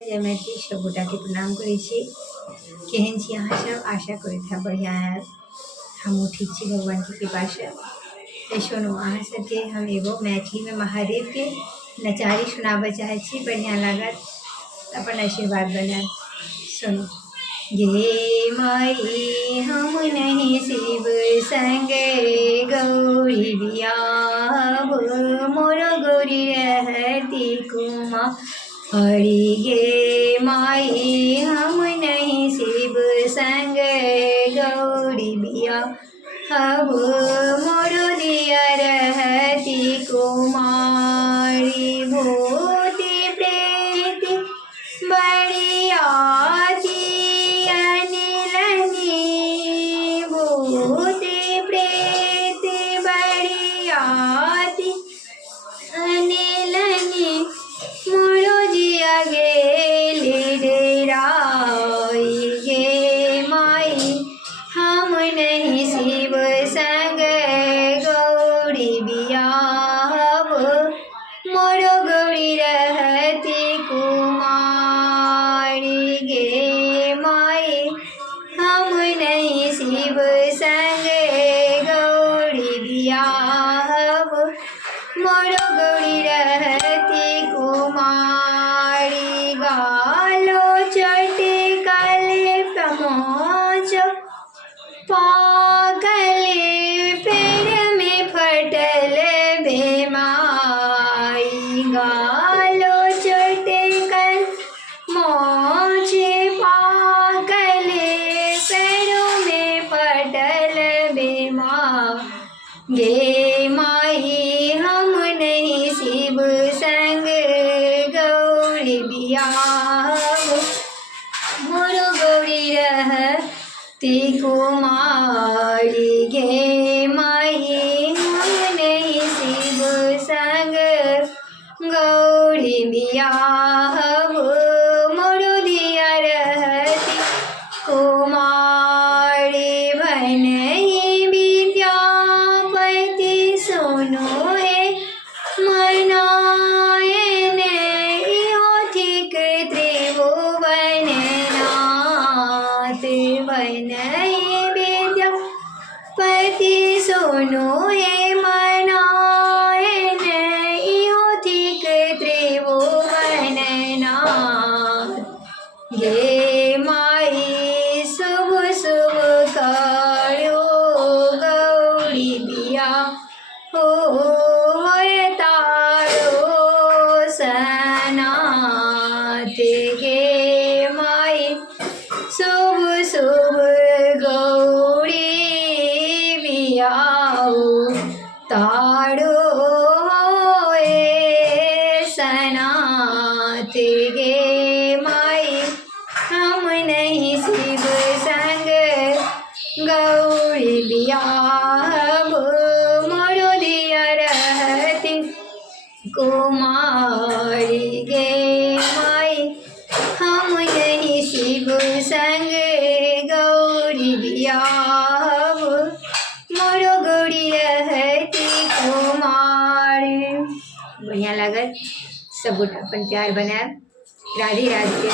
जय मैथिली सब गोटा के प्रणाम करै छी। केहन छी अहाँ सब? आशा करैत है बढ़िया है। हमहूँ ठीक छी भगवान की कृपा से। तो सुनू अहाँ सबके हम एगो मैथिली में महादेव के नचारी सुनाबऽ चाहे छी, बढ़िया लागत तो अपन आशीर्वाद बनाए। सुनू। गे माई हम नहीं शिव संग गौरी बियाह, मोर गौरी रहती कुमा हरि। गे माई हम नहीं शिव संग गौरी बियाह, मोर दिया रहती कुमारी। भूति प्रेत बड़ियाती अनिलनी, भूति प्रेत बड़ियाती अनिलनी, मोरो जिया गेली डेराई। गे माई हम नहीं शिव संग गौरी बियाह, मोरो गौरी रहती कुमारी। गे माई हम नहीं शिव संग गौरी बियाह, मोरो गौरी रहती कुमारी। गालो चटकल पमोच पागल, पैर में फटल बेमाई। गालो चटकल मोच पागल, पैरों में फटल बेमाई। गे माई हम नहीं शिव संग गौरी बियाह, मोरो गौरी रहती कुमारी। गे माई हम नहीं शिव संग गौरी बियाह, मोरो दिया रहती कुमारी। भनहि विद्यापति सुनो हे मनायन, इहो ठीक त्रिभुवन नाथ। भनहि विद्यापति सुनो हे मनायन, इहो ठीक त्रिभुवन नाथ। गे माई शुभ शुभ करो गौरी बियाह, होय तारो सनाथ। गे माई शुभ शुभ गौरी बियाह, तारो होए सनाथ। गे माई हम नहीं शिव संग गौरी बियाह, मोरो दिया रहती कुमारी। गे माई हम नहीं शिव संग गौरी बियाह, मोरो गौरी रहती कुमारी। बढ़िया लागत। सब गोटा अपन प्यार बनाए। राधे राधे।